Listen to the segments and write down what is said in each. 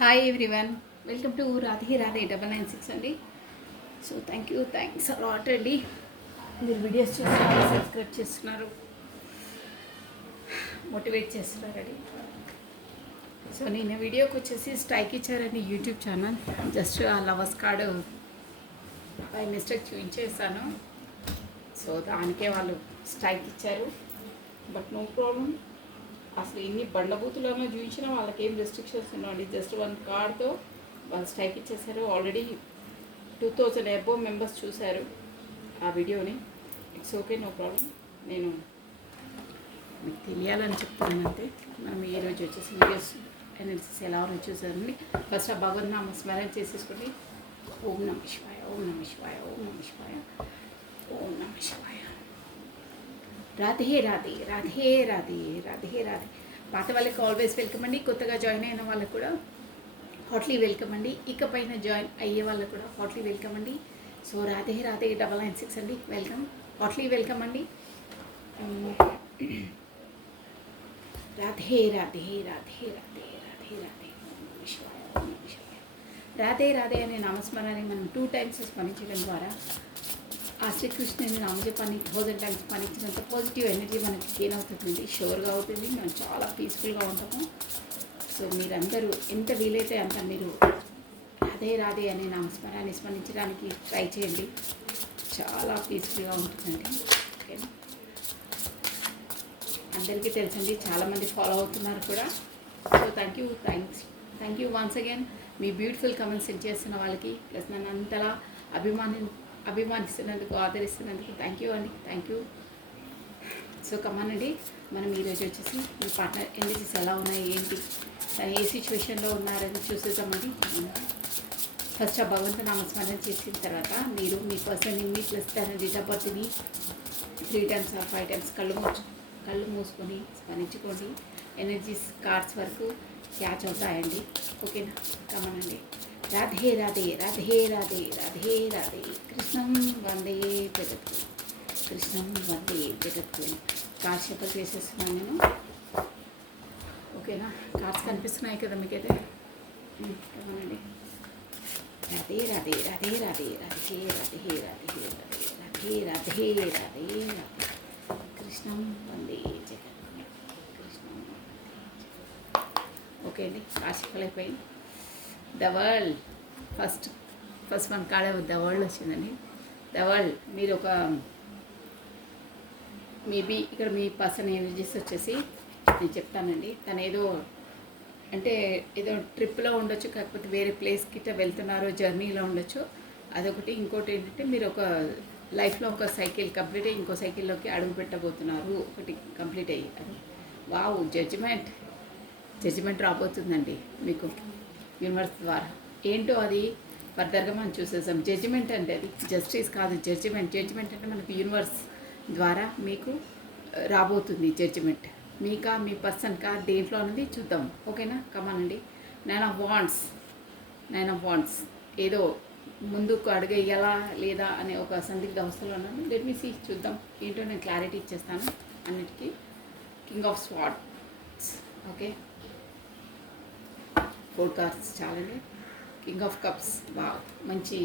Hi everyone, welcome to Radhe Radhe 996 అండి. So thanks a lot అండి. మీరు వీడియోస్ చూస్తున్నారు, సబ్స్క్రైబ్ చేస్తున్నారు, మోటివేట్ చేస్తున్నారండి. సో నేను వీడియోకి వచ్చేసి స్ట్రైక్ ఇచ్చారండి యూట్యూబ్ ఛానల్. జస్ట్ ఆ లవర్స్ కార్డు బై మిస్టేక్ చూపించేసాను. సో దానికే వాళ్ళు స్ట్రైక్ ఇచ్చారు. But no problem. అసలు ఎన్ని బండబూతులను చూపించినా వాళ్ళకి ఏం రెస్ట్రిక్షన్స్ ఉన్నాయండి. జస్ట్ వన్ కార్డ్తో వాళ్ళు స్ట్రైక్ ఇచ్చేసారు. ఆల్రెడీ 2000 అబోవ్ మెంబర్స్ చూశారు ఆ వీడియోని. It's okay, no problem. నేను మీకు తెలియాలని చెప్తున్నాను అంతే. మనం ఈరోజు వచ్చేసి వీడియోస్ ఎనర్జీస్ ఎలా ఉన్నాయో చూసారండి. ఫస్ట్ ఆ భగవద్నామ స్మరణ చేసేసుకోండి. ఓం నమ శివాయ, ఓం నమ శివాయ, ఓం నమ శివాయ, ఓం నమ శివాయ. రాధే రాధే రాధే రాధే రాధే రాధే. పాత వాళ్ళకి ఆల్వేస్ వెల్కమ్ అండి. కొత్తగా జాయిన్ అయిన వాళ్ళకు కూడా హాట్లీ వెల్కమ్ అండి. ఇకపైన జాయిన్ అయ్యే వాళ్ళకు కూడా హాట్లీ వెల్కమ్ అండి. సో రాధే రాధే 996 అండి. వెల్కమ్, హాట్లీ వెల్కమ్ అండి. రాధే రాధే రాధే రాధే రాధే రాధే. రాధే రాధే అనే నామస్మరణని మనం 2 times స్మరించడం ద్వారా ఆ శ్రీకృష్ణుని నామజపాన్ని 1000 times స్మరించినంత పాజిటివ్ ఎనర్జీ మనకి గెయిన్ అవుతుందండి. షూర్గా అవుతుంది. మనం చాలా పీస్ఫుల్గా ఉంటాము. సో మీరందరూ ఎంత వీలైతే అంత మీరు రాధే రాధే అనే నామస్మరణాన్ని స్మరించడానికి ట్రై చేయండి. చాలా పీస్ఫుల్గా ఉంటుందండి. ఓకేనా? అందరికీ తెలుసండి, చాలామంది ఫాలో అవుతున్నారు కూడా. So thank you once again. Me beautiful comments send చేస్తున్న వాళ్ళకి, ప్లస్ నన్ను అంతలా అభిమానిస్తున్నందుకు, ఆదరిస్తున్నందుకు థ్యాంక్ యూ అండి. Thank you. సో కమానండి, మనం ఈరోజు వచ్చేసి మీ పార్ట్నర్ ఎనర్జీస్ ఎలా ఉన్నాయి, ఏంటి, తను ఏ సిచ్యువేషన్లో ఉన్నారని చూసేద్దామండి. ఫస్ట్ ఆ భగవంతు నామస్మరణ చేసిన తర్వాత మీరు మీ పర్సన్ని, మీ ప్లస్ తన డేట్ ఆఫ్ బర్త్ని 3 times or 5 times కళ్ళు మూసుకొని స్మరించుకోండి. ఎనర్జీస్ కార్డ్స్ వరకు క్యాచ్ అవుతాయండి. ఓకేనా? కమానండి. రాధే రాధే రాధే రాధే రాధే రాధే. కృష్ణం వందే జగత్తు, కృష్ణం వందే జగత్తు. కార్డ్స్ షఫల్ చేసేస్తున్నాను నేను. ఓకేనా? కార్డ్స్ కనిపిస్తున్నాయి కదా మీకైతే. కమానండి. రాధే రాధే రాధే రాధే రాధే రాధే రాధే రాధే రాధే రాధే రాధే. కృష్ణం వందే జగత్తు, కృష్ణం. ఓకే అండి, కార్డ్స్ షఫల్ అయిపోయింది. The world first one card the world వచ్చిందండి. ద వరల్డ్ మీరు ఒక మేబీ ఇక్కడ మీ పర్సన్ ఎనర్జీస్ వచ్చేసి నేను చెప్తానండి. తను ఏదో ట్రిప్లో ఉండొచ్చు, కాకపోతే వేరే ప్లేస్కి ఇట్లా వెళ్తున్నారో జర్నీలో ఉండొచ్చు. అదొకటి. ఇంకోటి ఏంటంటే మీరు ఒక లైఫ్లో ఒక సైకిల్ కంప్లీట్ అయ్యి ఇంకో సైకిల్లోకి అడుగు పెట్టబోతున్నారు. ఒకటి కంప్లీట్ అయ్యి అది వావ్, జడ్జిమెంట్ రాబోతుందండి మీకు యూనివర్స్ ద్వారా. ఏంటో అది ఫర్దర్గా మనం చూసేసాం. జడ్జిమెంట్ అంటే అది జస్టిస్ కాదు, జడ్జిమెంట్ అంటే మనకు యూనివర్స్ ద్వారా మీకు రాబోతుంది జడ్జిమెంట్. మీకా, మీ పర్సన్కా, దేంట్లో అనేది చూద్దాం. ఓకేనా? కమానండి. 9 of wands ఏదో ముందుకు అడుగేయాలా లేదా అనే ఒక సందిగ్ధ అవస్థలో ఉన్నాను. లెట్ మీ సీ, చూద్దాం ఏంటో. నేను క్లారిటీ ఇచ్చేస్తాను అన్నిటికీ. King of swords. Okay, 4 cards చాలండి. King of cups. మంచి,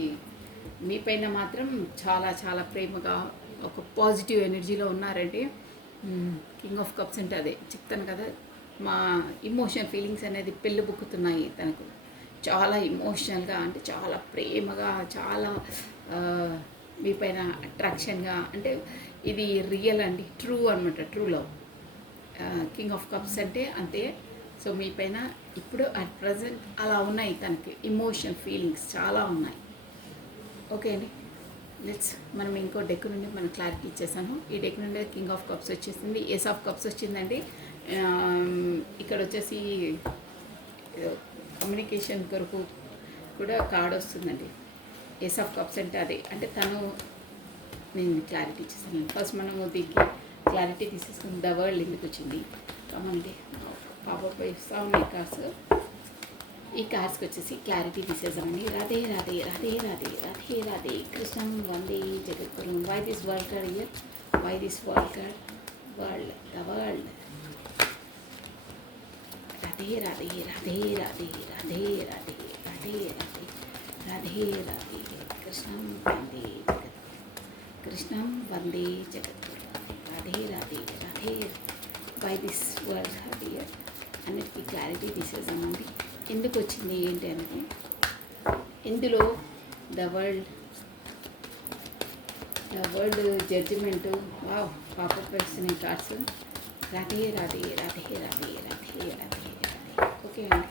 మీ పైన మాత్రం చాలా చాలా ప్రేమగా ఒక పాజిటివ్ ఎనర్జీలో ఉన్నారండి. కింగ్ ఆఫ్ కప్స్ అంటే అదే చెప్తాను కదా, మా ఇమోషన్ ఫీలింగ్స్ అనేది పెళ్ళిబుక్కుతున్నాయి తనకు. చాలా ఇమోషనల్గా, అంటే చాలా ప్రేమగా, చాలా మీ పైన అట్రాక్షన్గా, అంటే ఇది రియల్ అండి, ట్రూ అనమాట, true love. King of cups అంటే అంతే. సో మీ పైన ఇప్పుడు అట్ ప్రజెంట్ అలా ఉన్నాయి తనకి ఇమోషన్ ఫీలింగ్స్ చాలా ఉన్నాయి. ఓకే అండి, మనం ఇంకో డెక్ నుండి మనం క్లారిటీ ఇచ్చేసాను. ఈ డెక్ నుండి కింగ్ ఆఫ్ కప్స్ వచ్చేసింది, ఏస్ ఆఫ్ కప్స్ వచ్చిందండి. ఇక్కడ వచ్చేసి కమ్యూనికేషన్ కొరకు కూడా కార్డ్ వస్తుందండి. ఏస్ ఆఫ్ కప్స్ అంటే అదే, అంటే నేను క్లారిటీ ఇచ్చేసాను. ఫస్ట్ మనము దీనికి క్లారిటీ తీసేసుకుని ద వరల్డ్ ఎందుకు వచ్చింది. కమండి, పాపప్ ఇస్తా ఉన్నాయి కార్డ్స్. ఈ కార్డ్స్కి వచ్చేసి క్లారిటీ తీసేద్దామండి. రాధే రాధే రాధే రాధే రాధే రాధే. కృష్ణం వందే జగద్గురు. Why this world card year, why this world card, the world. Radhe Radhe Radhe Radhe Radhe Radhe Radhe కృష్ణం వందే జగత్ కృష్ణం వందే జగద్గురు Radhe Radhe Radhe by this world happier అన్నిటికీ క్లారిటీ తీసేద్దామండి. ఎందుకు వచ్చింది ఏంటి అనేది ఇందులో the world judgement wow popup వచ్చినాయి కార్డ్స్. రాధే రాధే రాధే రాధే రాధే రాధే రాధే. ఓకే అండి,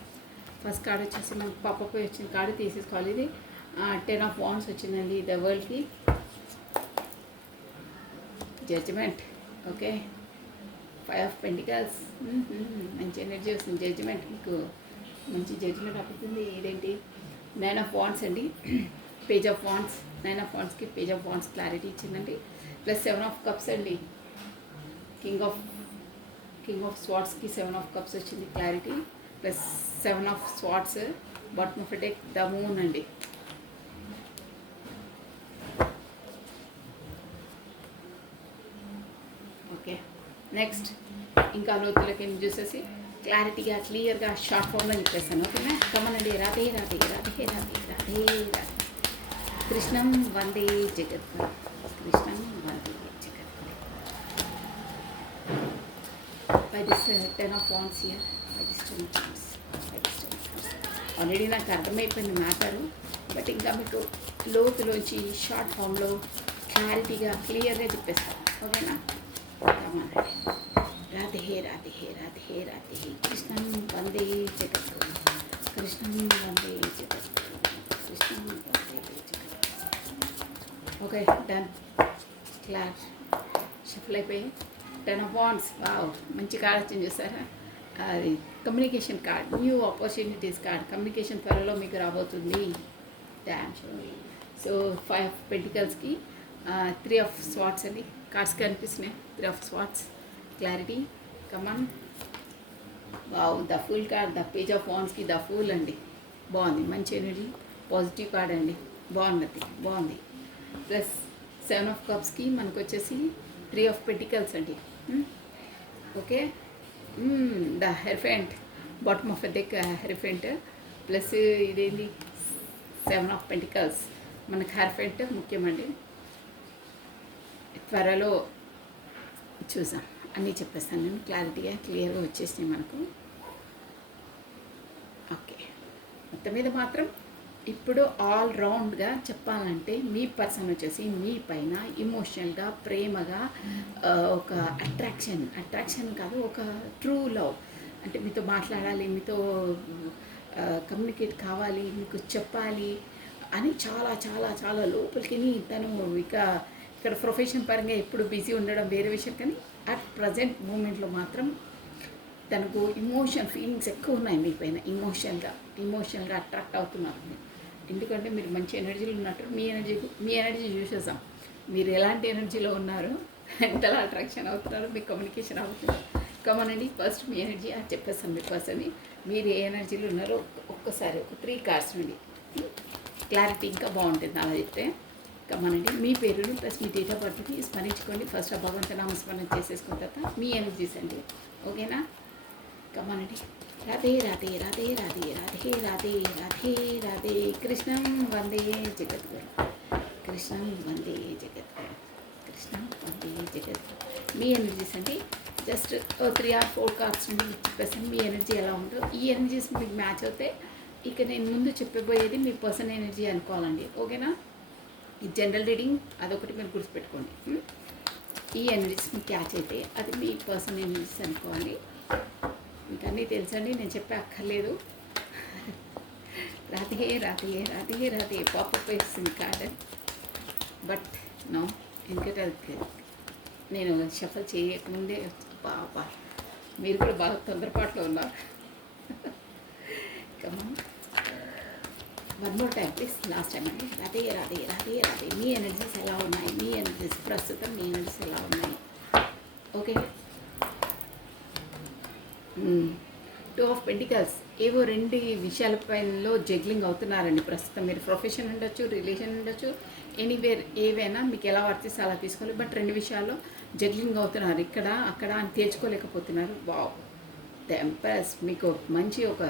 ఫస్ట్ కార్డ్ వచ్చేసి మనకు పాపప్ వచ్చిన కార్డు తీసేసుకోవాలి. ఇది 10 of Wands వచ్చిందండి ద వరల్డ్కి. జడ్జిమెంట్. Okay, 5 of Pentacles. మంచి ఎనర్జీ వస్తుంది. జడ్జిమెంట్ మీకు మంచి జడ్జిమెంట్ అవుతుంది. ఇదేంటి 9 of Wands అండి. Page of wands. 9 of Wandsకి పేజ్ ఆఫ్ వాండ్స్ క్లారిటీ ఇచ్చిందండి. ప్లస్ 7 of Cups అండి. కింగ్ ఆఫ్ స్వార్డ్స్కి 7 of Cups వచ్చింది clarity. Plus 7 of Swords bottom of deck the moon అండి. ఓకే, నెక్స్ట్ ఇంకా లోతులకి చూసేసి క్లారిటీగా క్లియర్గా షార్ట్ ఫామ్లో చెప్పేస్తాను. ఓకేనా, కమనండి. రాధే రాధే రాధే రాధే రాధే రాధే కృష్ణం వందే జగద్గురు కృష్ణం వందే జగద్గురు. By this 10 of Wands here, by this 10 of Wands, by this 10 of Wands. Already నాకు అర్థమైపోయింది మ్యాటరు, బట్ ఇంకా మీకు లోతులోంచి షార్ట్ ఫామ్లో క్లారిటీగా క్లియర్గా చెప్పేస్తాను. ఓకేనా, రాధే రాధే రాధే రాధే కృష్ణం వందే జగద్గురు కృష్ణం వందే జగద్గురు కృష్ణం వందే జగద్గురు. Okay, done. క్లార్ షఫల్ అయిపోయి 10 of Wands. వావ్, మంచి కార్డ్ వచ్చింది చూసారా. అది communication card, new opportunities card. Communication త్వరలో మీకు రాబోతుంది. Damn sure. సో 5 of Pentaclesకి 3 of Swords అండి. కార్డ్స్ కనిపిస్తున్నాయి. 3 of Swords clarity. Come on. Wow, the fool card. The page of వాండ్స్కి ద ఫుల్ అండి. బాగుంది, మంచి ఎనర్జీ, పాజిటివ్ కార్డ్ అండి. బాగుంది. ప్లస్ 7 of Cupsకి మనకు వచ్చేసి 3 of Pentacles అండి. Okay, the హెర్ఫెంట్ bottom of deck హెర్ఫెంట్. Plus ఇదేంటి 7 of Pentacles. మనకు హెర్ఫెంట్ ముఖ్యమండి. త్వరలో చూసాం, అన్నీ చెప్పేస్తాను నేను. క్లియర్గా వచ్చేసినాయి మనకు. ఓకే, మొత్తం మీద మాత్రం ఇప్పుడు ఆల్ రౌండ్గా చెప్పాలంటే మీ పర్సన్ వచ్చేసి మీ పైన ఇమోషనల్గా, ప్రేమగా, ఒక అట్రాక్షన్ కాదు, ఒక ట్రూ లవ్. అంటే మీతో మాట్లాడాలి, మీతో కమ్యూనికేట్ కావాలి, మీకు చెప్పాలి అని చాలా చాలా చాలా లోపలికి తను ఇక్కడ ప్రొఫెషన్ పరంగా ఎప్పుడు బిజీ ఉండడం వేరే విషయం, కానీ అట్ ప్రజెంట్ మూమెంట్లో మాత్రం తనకు ఫీలింగ్స్ ఎక్కువ ఉన్నాయి మీ పైన. ఇమోషనల్గా అట్రాక్ట్ అవుతున్నారు. ఎందుకంటే మీరు మంచి ఎనర్జీలో ఉన్నట్టు మీ ఎనర్జీ చూసేసాం. మీరు ఎలాంటి ఎనర్జీలో ఉన్నారో, ఎంతలా అట్రాక్షన్ అవుతున్నారో, మీకు కమ్యూనికేషన్ అవుతుంది. కమనండి, ఫస్ట్ మీ ఎనర్జీ అది చెప్పేస్తాం. మీ పర్సన్ని మీరు ఏ ఎనర్జీలో ఉన్నారో ఒక్కసారి ఒక 3 కార్డ్స్ నుండి క్లారిటీ ఇంకా బాగుంటుంది అలా చెప్తే. కమనండి, మీ పేరుని ప్లస్ మీ డేట్ ఆఫ్ బర్త్ని స్మరించుకోండి. ఫస్ట్ భగవంతు నామస్మరణ చేసేసుకున్న తర్వాత మీ ఎనర్జీస్ అండి. ఓకేనా, కమనండి. రాధే రాధే రాధే రాధే రాధే రాధే రాధే రాధే కృష్ణం వందే జగద్గురు కృష్ణం వందే జగద్గురు కృష్ణం వందే జగద్గురు. మీ ఎనర్జీస్ అండి. జస్ట్ 3 or 4 కార్డ్స్ నుండి చెప్పేస్తాను మీ ఎనర్జీ ఎలా ఉందో. ఈ ఎనర్జీస్ మీకు మ్యాచ్ అవుతే ఇక నేను ముందు చెప్పబోయేది మీ పర్సన్ ఎనర్జీ అనుకోవాలండి. ఓకేనా, ఈ జనరల్ రీడింగ్ అదొకటి మీరు గుర్తుపెట్టుకోండి. ఈ ఎనర్జీస్ మీకు క్యాచ్ అయితే అది మీ పర్సన్ ఎనర్జీస్ అనుకోవాలి. మీకు అన్నీ తెలుసండి, నేను చెప్పే అక్కర్లేదు. రాధే రాధే రాధే రాధే పాపప్ వేస్తుంది కార్డ్. బట్ నో, ఎందుకంటే అది నేను షఫల్ చేయకముందే బాబా మీరు కూడా బాగా తొందరపాట్లో ఉన్నారు. కమాన్, 1 more time please, last time అండి. రాధే రాధే రాధే రాధే. మీ ఎనర్జీస్ ఎలా ఉన్నాయి, మీ ఎనర్జీస్ ప్రస్తుతం మీ ఎనర్జీస్ ఎలా ఉన్నాయి. Okay, 2 of Pentacles. ఏవో 2 విషయాలపైనలో జగ్లింగ్ అవుతున్నారండి ప్రస్తుతం. మీరు ప్రొఫెషన్ ఉండొచ్చు, రిలేషన్ ఉండొచ్చు, ఎనీవేర్ ఏవైనా మీకు ఎలా వర్తిస్తే అలా తీసుకోవాలి. బట్ 2 విషయాల్లో జగ్లింగ్ అవుతున్నారు. ఇక్కడ అక్కడ అని తేల్చుకోలేకపోతున్నారు. వావ్, ద ఎంపరర్స్ మీకు మంచి ఒక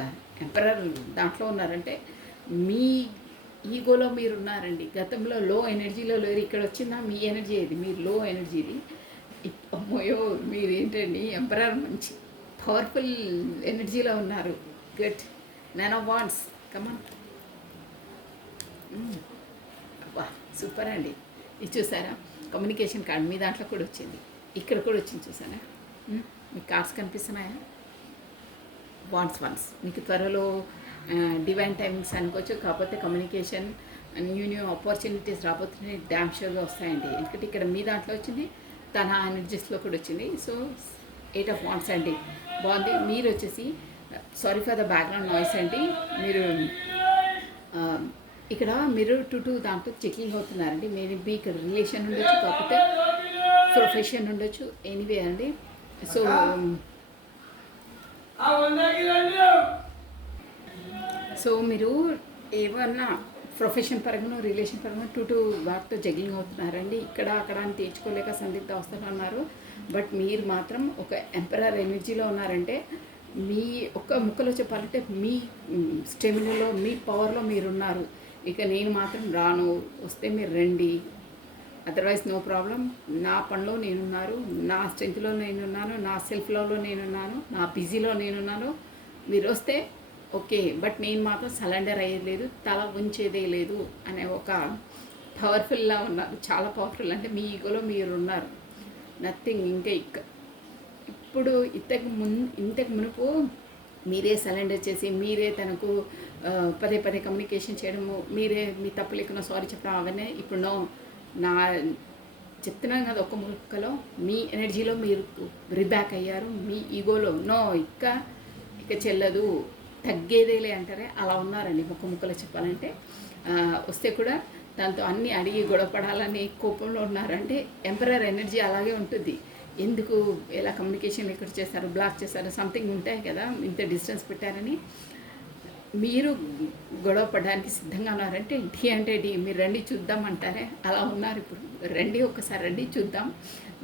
ఎంపరర్ దాంట్లో ఉన్నారంటే మీ ఈగోలో మీరు ఉన్నారండి. గతంలో లో ఎనర్జీలో లేరు. ఇక్కడ వచ్చిందా మీ ఎనర్జీ ఇది. మీరు లో ఎనర్జీది. అమ్మోయో మీరేంటండి ఎంపరర్ మంచి పవర్ఫుల్ ఎనర్జీలో ఉన్నారు. గుడ్. నైన్ ఆఫ్ వాండ్స్ కమాన్. వా సూపర్ అండి. ఇది చూసారా కమ్యూనికేషన్ కార్డ్ మీ దాంట్లో కూడా వచ్చింది, ఇక్కడ కూడా వచ్చింది చూసారా. మీకు కార్డ్స్ కనిపిస్తున్నాయా? వన్స్ మీకు త్వరలో డివైన్ టైమింగ్స్ అనుకోవచ్చు. కాకపోతే కమ్యూనికేషన్ న్యూ ఆపర్చునిటీస్ రాబోతున్నాయి, డ్యామ్ షోర్గా వస్తాయండి. ఎందుకంటే ఇక్కడ మీ దాంట్లో వచ్చింది, తన ఎనర్జీస్లో కూడా వచ్చింది. సో 8 ఆఫ్ వాండ్స్ అండి, బాగుంది. మీరు వచ్చేసి sorry for the background noise అండి. మీరు ఇక్కడ మీరు టూ దాంట్లో చెకింగ్ అవుతున్నారండి. మేబీ ఇక్కడ రిలేషన్ ఉండొచ్చు, కాకపోతే ప్రొఫెషన్ ఉండొచ్చు, ఎనీవే అండి. సో మీరు ఏమన్నా ప్రొఫెషన్ పరంగా రిలేషన్ పరంగా టూ వాటితో జగ్లింగ్ అవుతున్నారండి. ఇక్కడ అక్కడ అని తీర్చుకోలేక సందిగ్ధ అవస్థలు అన్నారు. బట్ మీరు మాత్రం ఒక ఎంపరర్ ఎనర్జీలో ఉన్నారంటే, మీ ఒక్క ముక్కలో చెప్పాలంటే మీ స్టెమినాలో మీ పవర్లో మీరున్నారు. ఇక నేను మాత్రం రాను, వస్తే మీరు రండి, అదర్వైజ్ నో ప్రాబ్లం. నా పనిలో నేనున్నారు, నా స్ట్రెంగ్త్లో నేనున్నాను, నా సెల్ఫ్ లవ్లో నేనున్నాను, నా బిజీలో నేనున్నాను. మీరు వస్తే ఓకే, బట్ నేను మాత్రం సరెండర్ అయ్యేది లేదు, తల ఉంచేదే లేదు అనే ఒక పవర్ఫుల్లా ఉన్నారు. చాలా పవర్ఫుల్ అంటే మీ ఈగోలో మీరు ఉన్నారు, నథింగ్. ఇంకా ఇప్పుడు ఇంతకు మునుపు మీరే సరెండర్ చేసి మీరే తనకు పదే పదే కమ్యూనికేషన్ చేయడము, మీరే మీ తప్పు లేకుండా సారీ చెప్పడం, అవన్నీ ఇప్పుడు నా చెప్తున్నాను కదా. ఒక్క ముక్కలో మీ ఎనర్జీలో మీరు రిబ్యాక్ అయ్యారు, మీ ఈగోలో ఇక చెల్లదు, తగ్గేదేలే అంటారే అలా ఉన్నారండి. ఒక్క ముక్కలో చెప్పాలంటే వస్తే కూడా దాంతో అన్నీ అడిగి గొడవపడాలని కోపంలో ఉన్నారంటే ఎంపరర్ ఎనర్జీ అలాగే ఉంటుంది. ఎందుకు ఎలా కమ్యూనికేషన్ ఇక్కడ చేస్తారు, బ్లాక్ చేస్తారు, సంథింగ్ ఉంటాయి కదా, ఇంత డిస్టెన్స్ పెట్టారని మీరు గొడవ పడడానికి సిద్ధంగా ఉన్నారంటే డి అంటే డి, మీరు రండి చూద్దాం అంటారే అలా ఉన్నారు. ఇప్పుడు రండి, ఒక్కసారి రండి చూద్దాం,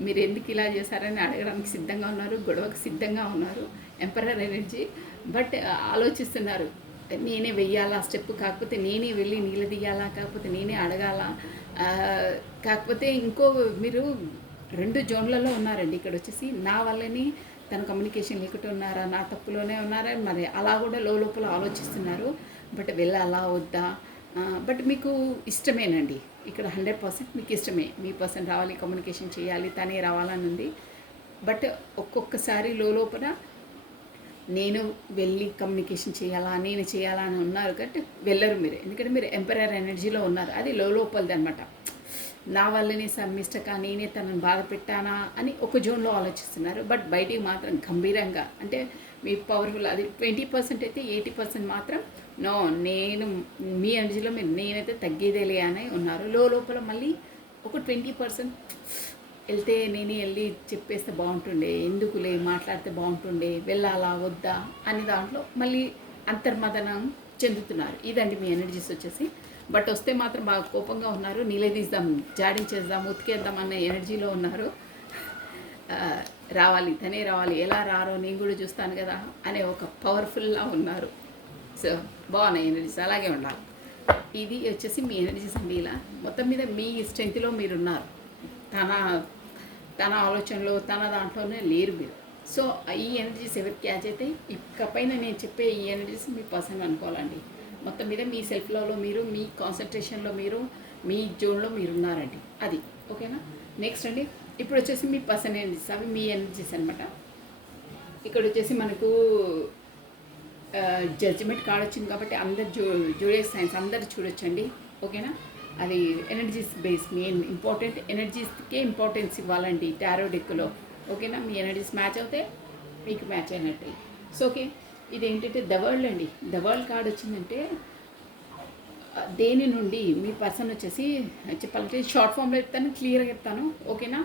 మీరు ఎందుకు ఇలా చేశారని అడగడానికి సిద్ధంగా ఉన్నారు, గొడవకు సిద్ధంగా ఉన్నారు. Emperor energy. బట్ ఆలోచిస్తున్నారు, నేనే వెయ్యాలా స్టెప్, కాకపోతే నేనే వెళ్ళి నిలదీయాలా, కాకపోతే నేనే అడగాల, కాకపోతే మీరు 2 జోన్లలో ఉన్నారండి. ఇక్కడ వచ్చేసి నా వల్లని తన కమ్యూనికేషన్ లేకుండా ఉన్నారా, నా తప్పులోనే ఉన్నారా, మరి అలా కూడా లోపల ఆలోచిస్తున్నారు. బట్ వెళ్ళాలా వద్దా, బట్ మీకు ఇష్టమేనండి. ఇక్కడ 100% మీకు ఇష్టమే, మీ పర్సన్ రావాలి, కమ్యూనికేషన్ చేయాలి, తనే రావాలని ఉంది. బట్ ఒక్కొక్కసారి లోపల నేను వెళ్ళి కమ్యూనికేషన్ చేయాలా, నేను చేయాలా అని ఉన్నారు. కాబట్టి వెళ్ళరు మీరు, ఎందుకంటే మీరు ఎంపరర్ ఎనర్జీలో ఉన్నారు. అది లోపలది అనమాట. నా వల్లనే మిస్టేకా, నేనే తనను బాధ పెట్టానా అని ఒక జోన్లో ఆలోచిస్తున్నారు. బట్ బయటికి మాత్రం గంభీరంగా, అంటే మీ పవర్ఫుల్ అది 20% అయితే 80% మాత్రం నేను మీ ఎనర్జీలో నేనైతే తగ్గేదేలే అని ఉన్నారు. లోపల మళ్ళీ ఒక 20% వెళ్తే నేనే వెళ్ళి చెప్పేస్తే బాగుంటుండే, ఎందుకులే మాట్లాడితే బాగుంటుండే, వెళ్ళాలా వద్దా అని దాంట్లో మళ్ళీ అంతర్మదనం చెందుతున్నారు. ఇదండి మీ ఎనర్జీస్ వచ్చేసి. బట్ వస్తే మాత్రం బాగా కోపంగా ఉన్నారు, నిలదీద్దాం, జాడించేద్దాం, ఉతికేద్దాం అన్న ఎనర్జీలో ఉన్నారు. రావాలి, తనే రావాలి, ఎలా రారో నేను కూడా చూస్తాను కదా అనే ఒక పవర్ఫుల్లా ఉన్నారు. సో బాగున్నాయి ఎనర్జీస్, అలాగే ఉండాలి. ఇది వచ్చేసి మీ ఎనర్జీస్ అండి. ఇలా మొత్తం మీద మీ స్ట్రెంగ్త్లో మీరున్నారు, తన ఆలోచనలో తన దాంట్లోనే లేరు మీరు. సో ఈ ఎనర్జీస్ ఎవరికి క్యాచ్ అయితే ఇకపైన నేను చెప్పే ఈ ఎనర్జీస్ మీ పర్సన్ అనుకోవాలండి. మొత్తం మీద మీ సెల్ఫ్ లవ్లో మీరు, మీ కాన్సన్ట్రేషన్లో మీరు, మీ జోన్లో మీరు ఉన్నారండి. అది ఓకేనా. నెక్స్ట్ అండి, ఇప్పుడు వచ్చేసి మీ పర్సన్ ఎనర్జీస్, అవి మీ ఎనర్జీస్ అనమాట. ఇక్కడ వచ్చేసి మనకు జడ్జిమెంట్ కార్డ్ వచ్చింది కాబట్టి అందరు జోడే సైన్స్ అందరు చూడొచ్చండి. ఓకేనా. అది ఎనర్జీస్ బేస్, మెయిన్ ఇంపార్టెంట్ ఎనర్జీస్కే ఇంపార్టెన్స్ ఇవ్వాలండి టారో డెక్లో. ఓకేనా. మీ ఎనర్జీస్ మ్యాచ్ అవుతే మీకు మ్యాచ్ అయినట్టు. సో ఓకే, ఇది ఏంటంటే ద వరల్డ్ అండి. ద వరల్డ్ కార్డ్ వచ్చిందంటే దేని నుండి మీ పర్సన్ వచ్చేసి చెప్పాలంటే షార్ట్ ఫామ్లో చెప్తాను, క్లియర్గా చెప్తాను. ఓకేనా.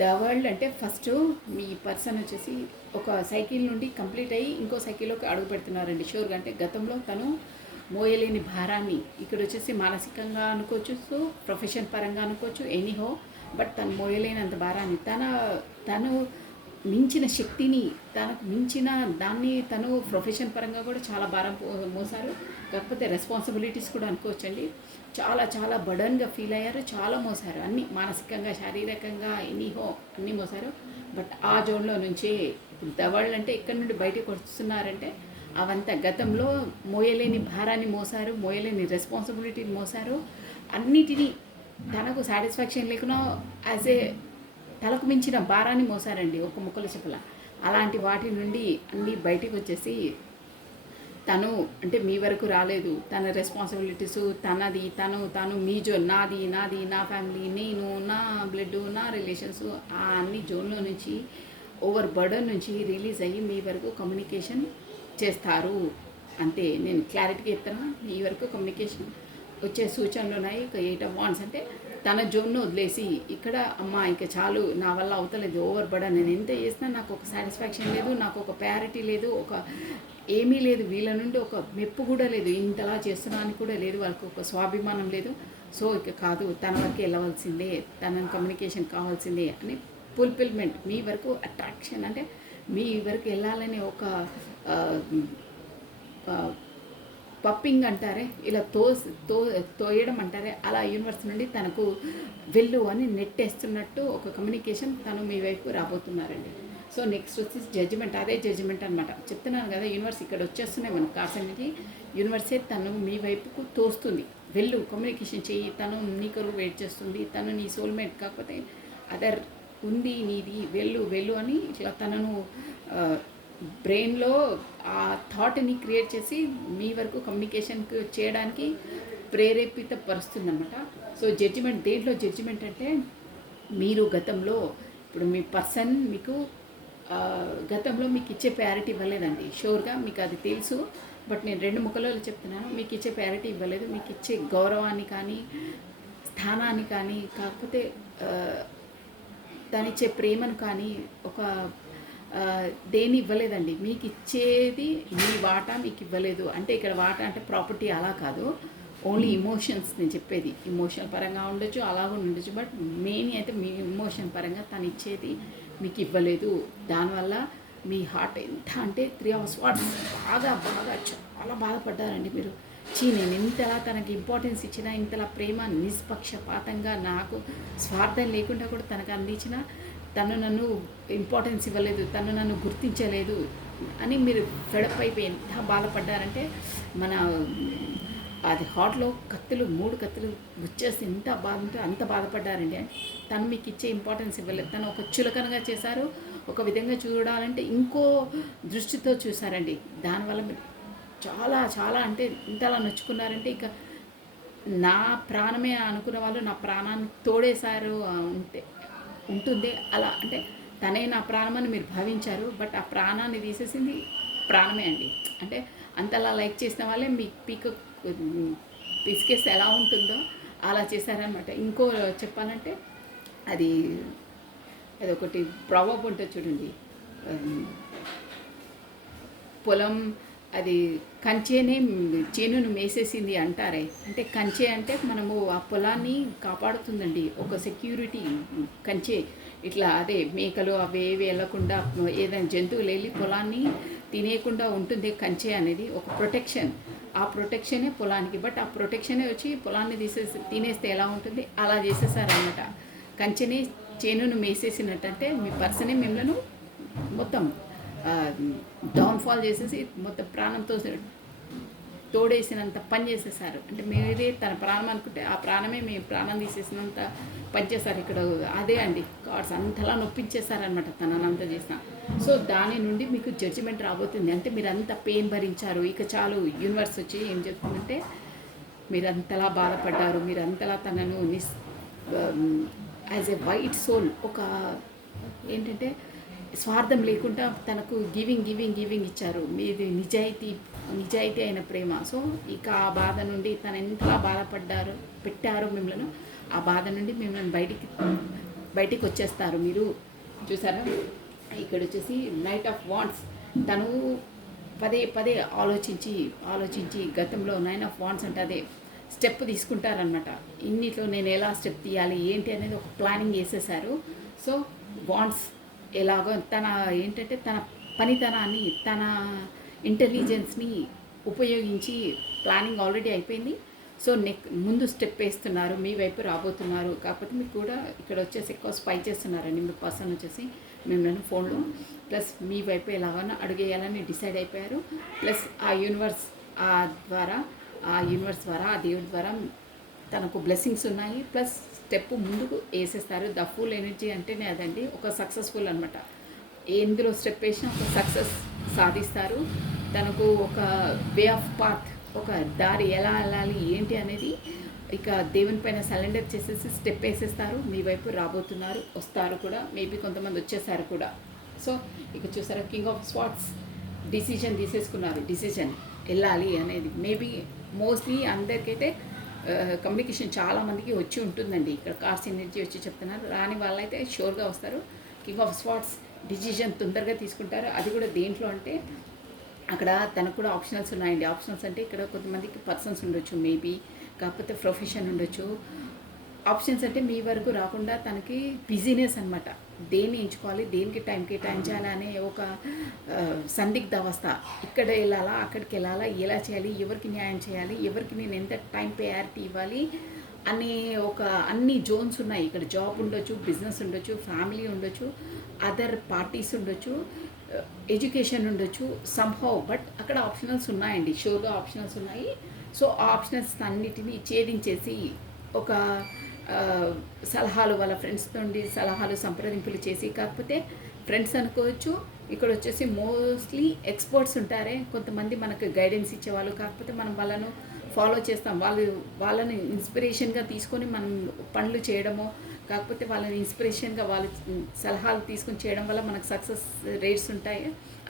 ద వరల్డ్ అంటే ఫస్ట్ మీ పర్సన్ వచ్చేసి ఒక సైకిల్ నుండి కంప్లీట్ అయ్యి ఇంకో సైకిల్లోకి అడుగు పెడుతున్నారండి షూర్గా. అంటే గతంలో తను మోయలేని భారాన్ని ఇక్కడ వచ్చేసి మానసికంగా అనుకోవచ్చు, సో ప్రొఫెషన్ పరంగా అనుకోవచ్చు, ఎనీహో, బట్ తను మోయలేనంత భారాన్ని తను మించిన శక్తిని, తనకు మించిన దాన్ని తను ప్రొఫెషన్ పరంగా కూడా చాలా భారం మోసారు. కాకపోతే రెస్పాన్సిబిలిటీస్ కూడా అనుకోవచ్చండి. చాలా చాలా బర్డన్గా ఫీల్ అయ్యారు, చాలా మోసారు, అన్నీ మానసికంగా, శారీరకంగా, ఎనీహో అన్నీ మోసారు. బట్ ఆ జోన్లో నుంచే ఇప్పుడు దవాళ్ళు అంటే ఎక్కడి నుండి బయటకు వస్తున్నారంటే అవంతా గతంలో మోయలేని భారాన్ని మోసారు, మోయలేని రెస్పాన్సిబిలిటీని మోసారు. అన్నిటినీ తనకు సాటిస్ఫాక్షన్ లేకున్నా యాజ్ ఏ తలకు మించిన భారాన్ని మోసారండి ఒక ముక్కలు చెప్పల. అలాంటి వాటి నుండి అన్నీ బయటికి వచ్చేసి తను అంటే మీ వరకు రాలేదు. తన రెస్పాన్సిబిలిటీసు తను మీ జోన్, నాది నా ఫ్యామిలీ, నేను, నా బ్లడ్, నా రిలేషన్స్, ఆ అన్ని జోన్లో నుంచి ఓవర్ బర్డన్ నుంచి రిలీజ్ అయ్యి మీ వరకు కమ్యూనికేషన్ చేస్తారు. అంతే, నేను క్లారిటీగా చెప్తాను. మీ వరకు కమ్యూనికేషన్ వచ్చే సూచనలు ఉన్నాయి. ఒక 8 of Wands అంటే తన జోన్ను వదిలేసి ఇక్కడ అమ్మ ఇంకా చాలు, నా వల్ల అవుతలేదు, ఓవర్ బర్డన్, నేను ఎంత చేసినా నాకు ఒక సాటిస్ఫాక్షన్ లేదు, నాకు ఒక ప్రయారిటీ లేదు, ఒక ఏమీ లేదు, వీళ్ళ నుండి ఒక మెప్పు కూడా లేదు, ఇంతలా చేస్తున్నాను కూడా లేదు, వాళ్ళకి ఒక స్వాభిమానం లేదు. సో ఇక కాదు, తన వరకు వెళ్ళవలసిందే, తన కమ్యూనికేషన్ కావాల్సిందే అని ఫుల్ఫిల్మెంట్, మీ వరకు అట్రాక్షన్ అంటే మీ వరకు వెళ్ళాలని ఒక పప్పింగ్ అంటారే, ఇలా తోయడం అంటారే, అలా యూనివర్స్ నుండి తనకు వెళ్ళు అని నెట్టేస్తున్నట్టు ఒక కమ్యూనికేషన్ తను మీ వైపు రాబోతున్నారండి. సో నెక్స్ట్ వచ్చేసి జడ్జిమెంట్, అదే జడ్జిమెంట్ అనమాట. చెప్తున్నాను కదా, యూనివర్స్ ఇక్కడ వచ్చేస్తున్నాయి మన కార్స్ అనేది. యూనివర్సే తను మీ వైపుకు తోస్తుంది, వెళ్ళు కమ్యూనికేషన్ చెయ్యి, తను నీ కొరకు వెయిట్ చేస్తుంది, తను నీ సోల్మేట్ కాకపోతే అదర్ ఉంది నీది, వెళ్ళు అని ఇట్లా తనను బ్రెయిన్లో ఆ థాట్ని క్రియేట్ చేసి మీ వరకు కమ్యూనికేషన్కి చేయడానికి ప్రేరేపితపరుస్తుంది అనమాట. సో జడ్జిమెంట్, దేంట్లో జడ్జిమెంట్ అంటే మీరు గతంలో ఇప్పుడు మీ పర్సన్ మీకు గతంలో మీకు ఇచ్చే ప్రయారిటీ ఇవ్వలేదండి, షూర్గా మీకు అది తెలుసు. బట్ నేను 2 ముక్కలలో చెప్తున్నాను, మీకు ఇచ్చే ప్రయారిటీ ఇవ్వలేదు, మీకు ఇచ్చే గౌరవాన్ని కానీ స్థానాన్ని కానీ కాకపోతే దానిచ్చే ప్రేమను కానీ ఒక దేన్ని ఇవ్వలేదండి. మీకు ఇచ్చేది మీ వాటా మీకు ఇవ్వలేదు. అంటే ఇక్కడ వాటా అంటే ప్రాపర్టీ అలా కాదు, ఓన్లీ ఇమోషన్స్ నేను చెప్పేది. ఇమోషనల్ పరంగా ఉండొచ్చు, అలాగే ఉండొచ్చు, బట్ మెయిన్ అయితే మీ ఇమోషన్ పరంగా తను ఇచ్చేది మీకు ఇవ్వలేదు. దానివల్ల మీ హార్ట్ ఎంత అంటే 3 hours బాగా చాలా బాధపడ్డారండి మీరు. నేను ఇంతలా తనకి ఇంపార్టెన్స్ ఇచ్చిన, ఇంతలా ప్రేమ నిష్పక్షపాతంగా నాకు స్వార్థం లేకుండా కూడా తనకు అందించిన, తను నన్ను ఇంపార్టెన్స్ ఇవ్వలేదు, తను నన్ను గుర్తించలేదు అని మీరు ఫెడప్ అయిపోయి ఎంత బాధపడ్డారంటే మన అది హార్ట్లో 3 కత్తులు గుచ్చేసి ఎంత బాధ ఉంటే అంత బాధపడ్డారండి. తను మీకు ఇచ్చే ఇంపార్టెన్స్ ఇవ్వలేదు, తను ఒక చులకనగా చేశారు, ఒక విధంగా చూడాలంటే ఇంకో దృష్టితో చూశారండి. దానివల్ల మీరు చాలా చాలా అంటే ఇంతలా నొచ్చుకున్నారంటే ఇక నా ప్రాణమే అనుకున్న వాళ్ళు నా ప్రాణాన్ని తోడేశారు ఉంటుంది. అలా అంటే తనే నా ప్రాణమని మీరు భావించారు, బట్ ఆ ప్రాణాన్ని తీసేసింది ప్రాణమే అండి. అంటే అంతలా లైక్ చేసిన వాళ్ళే మీ పిసికేస్తే ఎలా ఉంటుందో అలా చేశారనమాట. ఇంకో చెప్పాలంటే అది ఒకటి ప్రావర్బ్ ఉంటుంది చూడండి, పొలం అది కంచేనే చేనును మేసేసింది అంటారే. అంటే కంచె అంటే మనము ఆ పొలాన్ని కాపాడుతుందండి, ఒక సెక్యూరిటీ కంచె. ఇట్లా అదే మేకలు అవి ఏవి వెళ్ళకుండా, ఏదైనా జంతువులు వెళ్ళి పొలాన్ని తినేయకుండా ఉంటుంది కంచె అనేది ఒక ప్రొటెక్షన్. ఆ ప్రొటెక్షనే పొలానికి, బట్ ఆ ప్రొటెక్షనే వచ్చి పొలాన్ని తినేస్తే ఎలా ఉంటుంది అలా చేసేసారనమాట. కంచెని చేనును మేసేసినట్టు, అంటే మీ పర్సనే మిమ్మల్ని మొత్తం డౌన్ఫాల్ చేసేసి మొత్తం ప్రాణంతో తోడేసినంత పని చేసేసారు. అంటే మీరే తన ప్రాణం అనుకుంటే ఆ ప్రాణమే మీ ప్రాణం తీసేసినంత పని చేశారు. ఇక్కడ అదే అండి, కార్డ్స్ అంతలా నొప్పించేశారనమాట తనంత చేసిన. సో దాని నుండి మీకు జడ్జిమెంట్ రాబోతుంది. అంటే మీరు అంత పెయిన్ భరించారు, ఇక చాలు. యూనివర్స్ వచ్చి ఏం చెప్తుందంటే మీరు అంతలా బాధపడ్డారు, మీరు అంతలా తనను యాజ్ ఎ వైట్ సోల్, ఒక ఏంటంటే స్వార్థం లేకుండా తనకు గివింగ్ ఇచ్చారు. మీది నిజాయితీ అయిన ప్రేమ. సో ఇక ఆ బాధ నుండి తను ఎంతలా పెట్టారో మిమ్మల్ని, ఆ బాధ నుండి మిమ్మల్ని బయటికి వచ్చేస్తారు మీరు. చూసారా, ఇక్కడ వచ్చేసి నైట్ ఆఫ్ వాండ్స్. తను పదే ఆలోచించి గతంలో 9 of Wands అంటే అదే స్టెప్ తీసుకుంటారనమాట. ఇన్నిట్లో నేను ఎలా స్టెప్ తీయాలి ఏంటి అనేది ఒక ప్లానింగ్ వేసేసారు. సో వాండ్స్ ఎలాగో తన ఏంటంటే తన పనితనాన్ని తన ఇంటెలిజెన్స్ని ఉపయోగించి ప్లానింగ్ ఆల్రెడీ అయిపోయింది. సో ముందు స్టెప్ వేస్తున్నారు, మీ వైపు రాబోతున్నారు. కాకపోతే మీకు కూడా ఇక్కడ వచ్చేసి ఎక్కువ స్పై చేస్తున్నారండి మీ పర్సన్ వచ్చేసి మిమ్మల్ని ఫోన్లో. ప్లస్ మీ వైపు ఎలాగైనా అడుగేయాలని డిసైడ్ అయిపోయారు. ప్లస్ ఆ యూనివర్స్ ద్వారా ఆ దేవుడి ద్వారా తనకు బ్లెస్సింగ్స్ ఉన్నాయి. ప్లస్ స్టెప్ ముందుకు వేసేస్తారు. ద ఫుల్ ఎనర్జీ అంటేనే అదండి, ఒక సక్సెస్ఫుల్ అనమాట. ఎందులో స్టెప్ వేసినా ఒక సక్సెస్ సాధిస్తారు. తనకు ఒక వే ఆఫ్ పాత్, ఒక దారి ఎలా వెళ్ళాలి ఏంటి అనేది ఇక దేవుని పైన సరెండర్ చేసేసి స్టెప్ వేసేస్తారు. మీ వైపు రాబోతున్నారు, వస్తారు కూడా, మేబీ కొంతమంది వచ్చేసారు కూడా. సో ఇక చూసారా, కింగ్ ఆఫ్ స్వార్డ్స్ డిసిజన్ తీసేసుకున్నారు. డిసిజన్ వెళ్ళాలి అనేది మేబీ మోస్ట్లీ అందరికైతే కమ్యూనికేషన్ చాలామందికి వచ్చి ఉంటుందండి. ఇక్కడ కార్స్ ఎనర్జీ వచ్చి చెప్తున్నారు. రాని వాళ్ళైతే షూర్గా వస్తారు. కింగ్ ఆఫ్ స్వార్డ్స్ డిసిజన్ తొందరగా తీసుకుంటారు. అది కూడా దేంట్లో అంటే అక్కడ తనకు కూడా ఆప్షనల్స్ ఉన్నాయండి. ఆప్షనల్స్ అంటే ఇక్కడ కొంతమందికి పర్సన్స్ ఉండొచ్చు, మేబీ కాకపోతే ప్రొఫెషన్ ఉండొచ్చు. ఆప్షన్స్ అంటే మీ వరకు రాకుండా తనకి బిజీనెస్ అనమాట. దేన్ని ఎంచుకోవాలి, దేనికి టైం కేటాయించాలి అనే ఒక సందిగ్ధ అవస్థ. ఇక్కడ వెళ్ళాలా, అక్కడికి వెళ్ళాలా, ఎలా చేయాలి, ఎవరికి న్యాయం చేయాలి, ఎవరికి నేను ఎంత టైం ప్రయారిటీ ఇవ్వాలి అనే ఒక అన్ని జోన్స్ ఉన్నాయి. ఇక్కడ జాబ్ ఉండొచ్చు, బిజినెస్ ఉండొచ్చు, ఫ్యామిలీ ఉండొచ్చు, అదర్ పార్టీస్ ఉండొచ్చు, ఎడ్యుకేషన్ ఉండొచ్చు, సంహౌ. బట్ అక్కడ ఆప్షనల్స్ ఉన్నాయండి, షూర్గా ఆప్షనల్స్ ఉన్నాయి. సో ఆ ఆప్షనల్స్ అన్నిటినీ ఛేదించేసి ఒక సలహాలు వాళ్ళ ఫ్రెండ్స్ నుండి సలహాలు సంప్రదింపులు చేసి, కాకపోతే ఫ్రెండ్స్ అనుకోవచ్చు, ఇక్కడ వచ్చేసి మోస్ట్లీ ఎక్స్పర్ట్స్ ఉంటారే కొంతమంది మనకు గైడెన్స్ ఇచ్చేవాళ్ళు. కాకపోతే మనం వాళ్ళను ఫాలో చేస్తాం, వాళ్ళని ఇన్స్పిరేషన్గా తీసుకొని మనం పనులు చేయడమో, కాకపోతే వాళ్ళని ఇన్స్పిరేషన్గా వాళ్ళ సలహాలు తీసుకొని చేయడం వల్ల మనకు సక్సెస్ రేట్స్ ఉంటాయి.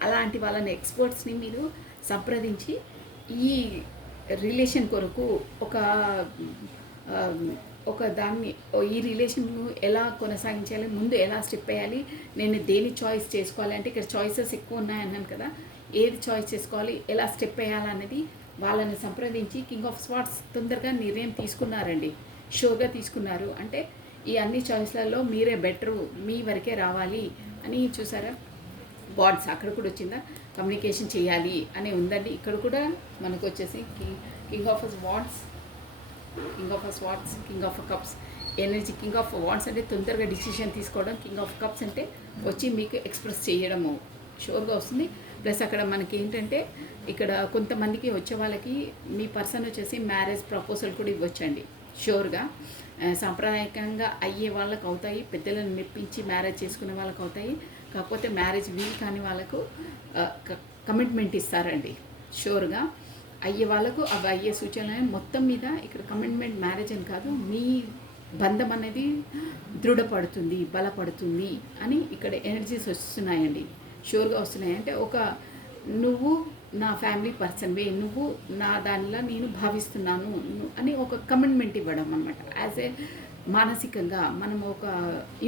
అలాంటి వాళ్ళని ఎక్స్పర్ట్స్ని మీరు సంప్రదించి ఈ రిలేషన్ కొరకు ఒక దాన్ని, ఈ రిలేషన్ ఎలా కొనసాగించాలి, ముందు ఎలా స్టెప్ వేయాలి, నేను దేని చాయిస్ చేసుకోవాలి అంటే ఇక్కడ చాయిసెస్ ఎక్కువ ఉన్నాయన్నాను కదా, ఏది చాయిస్ చేసుకోవాలి, ఎలా స్టెప్ వేయాలనేది వాళ్ళని సంప్రదించి కింగ్ ఆఫ్ స్వార్డ్స్ తొందరగా నిర్ణయం తీసుకున్నారండి. షోగా తీసుకున్నారు. అంటే ఈ అన్ని చాయిస్లలో మీరే బెటరు, మీ వరకే రావాలి అని చూసారా. గాడ్స్ అక్కడ కూడా వచ్చిందా, కమ్యూనికేషన్ చేయాలి అని ఉందండి. ఇక్కడ కూడా మనకు వచ్చేసి king of wands, king of swords, king of cups energy. King of wands అంటే తొందరగా డిసిషన్ తీసుకోవడం, కింగ్ ఆఫ్ కప్స్ అంటే వచ్చి మీకు ఎక్స్ప్రెస్ చేయడము షూర్గా వస్తుంది. ప్లస్ అక్కడ మనకి ఏంటంటే ఇక్కడ కొంతమందికి వచ్చే వాళ్ళకి మీ పర్సన్ వచ్చేసి మ్యారేజ్ ప్రపోజల్ కూడా ఇవ్వచ్చండి షూర్గా. సాంప్రదాయకంగా అయ్యే వాళ్ళకు అవుతాయి, పెద్దలను మెప్పించి మ్యారేజ్ చేసుకునే వాళ్ళకు అవుతాయి. కాకపోతే మ్యారేజ్ వీల్ కాని వాళ్ళకు కమిట్మెంట్ ఇస్తారండి షూర్గా. అయ్యే వాళ్ళకు అవి అయ్యే సూచనలు. మొత్తం మీద ఇక్కడ కమిట్మెంట్ మ్యారేజ్ అని కాదు, మీ బంధం అనేది దృఢపడుతుంది, బలపడుతుంది అని ఇక్కడ ఎనర్జీస్ వస్తున్నాయండి, షూర్గా వస్తున్నాయి. అంటే ఒక నువ్వు నా ఫ్యామిలీ పర్సన్వే, నువ్వు నా దానిలో నేను భావిస్తున్నాను అని ఒక కమిట్మెంట్ ఇవ్వడం అనమాట. యాజ్ ఏ మానసికంగా మనం ఒక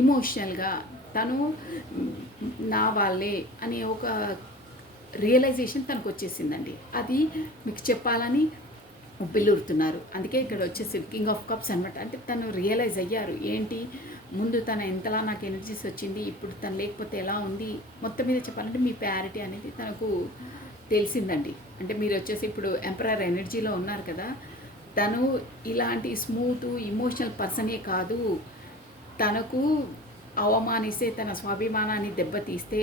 ఇమోషనల్గా తను నా వాళ్ళే అనే ఒక రియలైజేషన్ తనకు వచ్చేసిందండి. అది మీకు చెప్పాలని ఉబ్బిల్లురుతున్నారు. అందుకే ఇక్కడ వచ్చేసి కింగ్ ఆఫ్ కప్స్ అనమాట. అంటే తను రియలైజ్ అయ్యారు, ఏంటి ముందు తన ఎంతలా నాకు ఎనర్జీస్ వచ్చింది, ఇప్పుడు తను లేకపోతే ఎలా ఉంది, మొత్తం మీద చెప్పాలంటే మీ ప్రయారిటీ అనేది తనకు తెలిసిందండి. అంటే మీరు వచ్చేసి ఇప్పుడు ఎంపరర్ ఎనర్జీలో ఉన్నారు కదా, తను ఇలాంటి స్మూత్ ఇమోషనల్ పర్సనే కాదు, తనకు అవమానిస్తే, తన స్వాభిమానాన్ని దెబ్బతీస్తే,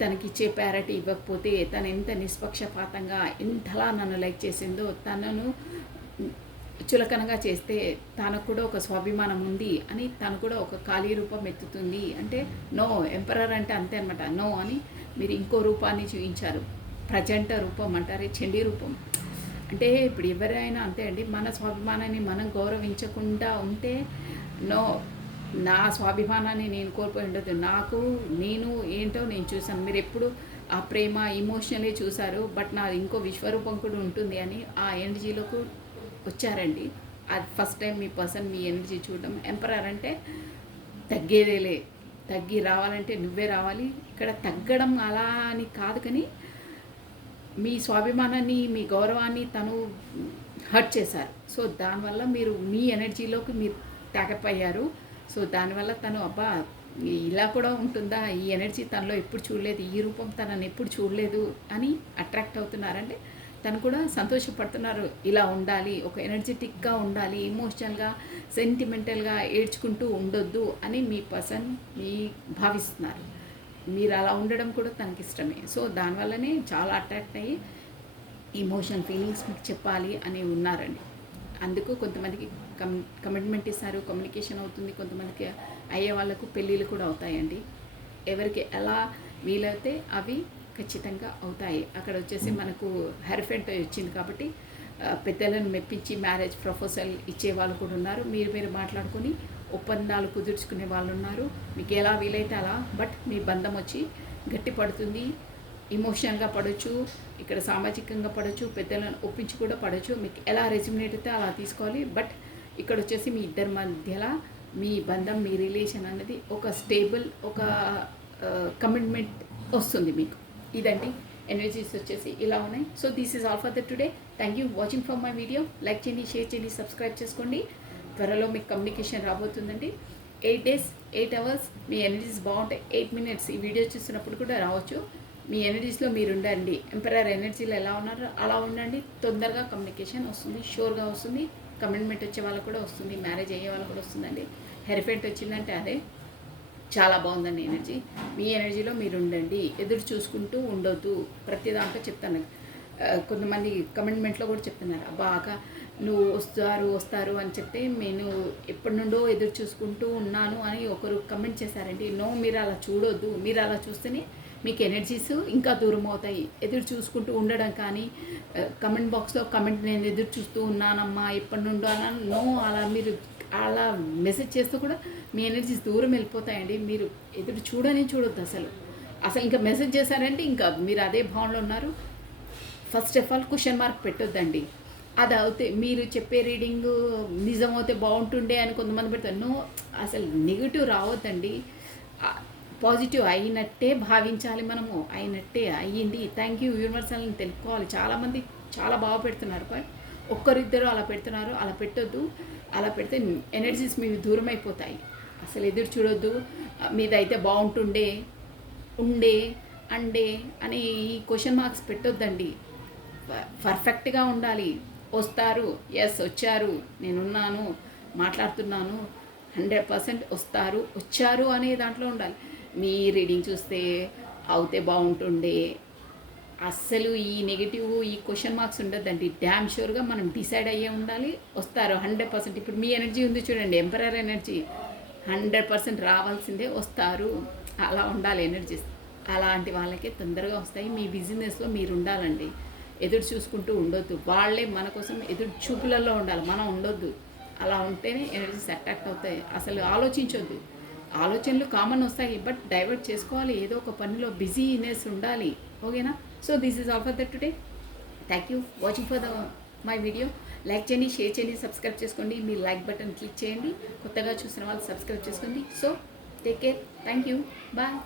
తనకిచ్చే ప్రయారిటీ ఇవ్వకపోతే, తను ఎంత నిష్పక్షపాతంగా ఎంతలా నన్ను లైక్ చేసిందో, తనను చులకనగా చేస్తే తనకు కూడా ఒక స్వాభిమానం ఉంది అని తను కూడా ఒక ఖాళీ రూపం ఎత్తుతుంది. అంటే నో, ఎంపరర్ అంటే అంతే అనమాట, నో అని మీరు ఇంకో రూపాన్ని చూపించారు. ప్రజెంట్ రూపం అంటారే, చండీ రూపం. అంటే ఇప్పుడు ఎవరైనా అంతే అండి, మన స్వాభిమానాన్ని మనం గౌరవించకుండా ఉంటే నో, నా స్వాభిమానాన్ని నేను కోల్పోయి ఉండదు, నేను ఏంటో నేను చూసాను. మీరు ఎప్పుడు ఆ ప్రేమ ఇమోషనలే చూశారు, బట్ నాది ఇంకో విశ్వరూపం కూడా ఉంటుంది అని ఆ ఎనర్జీలోకి వచ్చారండి. అది ఫస్ట్ టైం మీ పర్సన్ మీ ఎనర్జీ చూడడం. ఎంపరర్ అంటే తగ్గేదేలే, తగ్గి రావాలంటే నువ్వే రావాలి. ఇక్కడ తగ్గడం అలా అని కాదు, కానీ మీ స్వాభిమానాన్ని, మీ గౌరవాన్ని తను హర్ట్ చేశారు. సో దానివల్ల మీరు మీ ఎనర్జీలోకి మీరు ట్యాకప్ అయ్యారు. సో దానివల్ల తను అబ్బా ఇలా కూడా ఉంటుందా, ఈ ఎనర్జీ తనలో ఎప్పుడు చూడలేదు, ఈ రూపం తనని ఎప్పుడు చూడలేదు అని అట్రాక్ట్ అవుతున్నారంటే తను కూడా సంతోషపడుతున్నారు. ఇలా ఉండాలి, ఒక ఎనర్జెటిక్గా ఉండాలి, ఎమోషనల్గా సెంటిమెంటల్గా ఏడ్చుకుంటూ ఉండొద్దు అని మీ పర్సన్ మీ భావిస్తున్నారు. మీరు అలా ఉండడం కూడా తనకి ఇష్టమే. సో దానివల్లనే చాలా అట్రాక్ట్ అయ్యి ఇమోషనల్ ఫీలింగ్స్ మీకు చెప్పాలి అని ఉన్నారండి. అందుకు కొంతమందికి కమిట్మెంట్ ఇస్తారు, కమ్యూనికేషన్ అవుతుంది. కొంతమందికి అయ్యే వాళ్ళకు పెళ్ళిళ్ళు కూడా అవుతాయండి. ఎవరికి ఎలా వీలైతే అవి ఖచ్చితంగా అవుతాయి. అక్కడ వచ్చేసి మనకు హెర్ఫెంట్ వచ్చింది కాబట్టి పెద్దలను మెప్పించి మ్యారేజ్ ప్రపోజల్ ఇచ్చే వాళ్ళు కూడా ఉన్నారు. మీరు మాట్లాడుకొని ఒప్పందాలు కుదుర్చుకునే వాళ్ళు ఉన్నారు. మీకు ఎలా వీలైతే అలా, బట్ మీ బంధం వచ్చి గట్టి పడుతుంది. ఇమోషనల్గా పడవచ్చు, ఇక్కడ సామాజికంగా పడవచ్చు, పెద్దలను ఒప్పించి కూడా పడవచ్చు. మీకు ఎలా రెజ్యుమినేట్ అయితే అలా తీసుకోవాలి. బట్ ఇక్కడ వచ్చేసి మీ ఇద్దరి మధ్యలో మీ బంధం, మీ రిలేషన్ అనేది ఒక స్టేబుల్, ఒక కమిట్మెంట్ వస్తుంది మీకు. ఇదండి ఎనర్జీస్ వచ్చేసి ఇలా ఉన్నాయి. So this is all for the today. Thank you watching for my video. Like చేయండి, షేర్ చేయండి, సబ్స్క్రైబ్ చేసుకోండి. త్వరలో మీకు కమ్యూనికేషన్ రాబోతుందండి. 8 days 8 hours మీ ఎనర్జీస్ బాగుంటాయి. 8 minutes ఈ వీడియో చూస్తున్నప్పుడు కూడా రావచ్చు. మీ ఎనర్జీస్లో మీరు ఉండండి. ఎంపరర్ ఎనర్జీలో ఎలా ఉన్నారో అలా ఉండండి. తొందరగా కమ్యూనికేషన్ వస్తుంది, షూర్గా వస్తుంది. కమిట్మెంట్ వచ్చే వాళ్ళకు కూడా వస్తుంది, మ్యారేజ్ అయ్యే వాళ్ళకు కూడా వస్తుందండి. హెరిఫెంట్ వచ్చిందంటే అదే చాలా బాగుందండి ఎనర్జీ. మీ ఎనర్జీలో మీరు ఉండండి, ఎదురు చూసుకుంటూ ఉండొద్దు. ప్రతి దాంట్లో చెప్తాను. కొంతమంది కమిట్మెంట్లో కూడా చెప్తున్నారు, బాగా నువ్వు వస్తారు అని చెప్తే నేను ఎప్పటి నుండో ఎదురు చూసుకుంటూ ఉన్నాను అని ఒకరు కమెంట్ చేశారండి. నో, మీరు అలా చూడొద్దు. మీరు అలా చూస్తేనే మీకు ఎనర్జీస్ ఇంకా దూరం అవుతాయి. ఎదురు చూసుకుంటూ ఉండడం కానీ కమెంట్ బాక్స్లో కమెంట్ నేను ఎదురు చూస్తూ ఉన్నానమ్మా ఎప్పటి నుండో అన్నాను, నో, అలా మీరు అలా మెసేజ్ చేస్తూ కూడా మీ ఎనర్జీస్ దూరం వెళ్ళిపోతాయండి. మీరు ఎదురు చూడొద్దు అసలు ఇంకా మెసేజ్ చేశారంటే ఇంకా మీరు అదే భావనలో ఉన్నారు. First of all question mark పెట్టొద్దండి. అది అవుతే మీరు చెప్పే రీడింగ్ నిజమవుతే బాగుంటుండే అని కొంతమంది పెడతారు. నో, అసలు నెగిటివ్ రావద్దండి. పాజిటివ్ అయినట్టే భావించాలి. మనము అయినట్టే అయ్యింది, థ్యాంక్ యూ యూనివర్సల్ అని తెలుసుకోవాలి. చాలామంది చాలా బాగా పెడుతున్నారు, బట్ ఒక్కరిద్దరు అలా పెడుతున్నారు. అలా పెట్టొద్దు. అలా పెడితే ఎనర్జీస్ మీకు దూరం అయిపోతాయి. అసలు ఎదురు చూడొద్దు. మీదైతే బాగుంటుండే అండే అని క్వశ్చన్ మార్క్స్ పెట్టొద్దండి. పర్ఫెక్ట్గా ఉండాలి. వస్తారు, ఎస్ వచ్చారు, నేనున్నాను, మాట్లాడుతున్నాను, 100% వచ్చారు అనే దాంట్లో ఉండాలి. మీ రీడింగ్ చూస్తే అవుతే బాగుంటుండే, అస్సలు ఈ నెగిటివ్ ఈ క్వశ్చన్ మార్క్స్ ఉండద్దండి. డ్యామ్ షూర్గా మనం డిసైడ్ అయ్యే ఉండాలి. వస్తారు 100%. ఇప్పుడు మీ ఎనర్జీ ఉంది చూడండి, ఎంపరర్ ఎనర్జీ 100% రావాల్సిందే, వస్తారు. అలా ఉండాలి ఎనర్జీస్. అలాంటి వాళ్ళకే తొందరగా వస్తాయి. మీ బిజినెస్లో మీరు ఉండాలండి. ఎదురు చూసుకుంటూ ఉండొద్దు. వాళ్ళే మన కోసం ఎదురు చూపులలో ఉండాలి, మనం ఉండొద్దు. అలా ఉంటేనే ఎనర్జీస్ అట్రాక్ట్ అవుతాయి. అసలు ఆలోచించొద్దు. ఆలోచనలు కామన్ వస్తాయి, బట్ డైవర్ట్ చేసుకోవాలి. ఏదో ఒక పనిలో బిజీనెస్ ఉండాలి. ఓకేనా? So this is all for that today. Thank you watching for my video. Like చేయండి, షేర్ చేయండి, సబ్స్క్రైబ్ చేసుకోండి. మీ లైక్ బటన్ క్లిక్ చేయండి. కొత్తగా చూసిన వాళ్ళు సబ్స్క్రైబ్ చేసుకోండి. So take care. Thank you. Bye.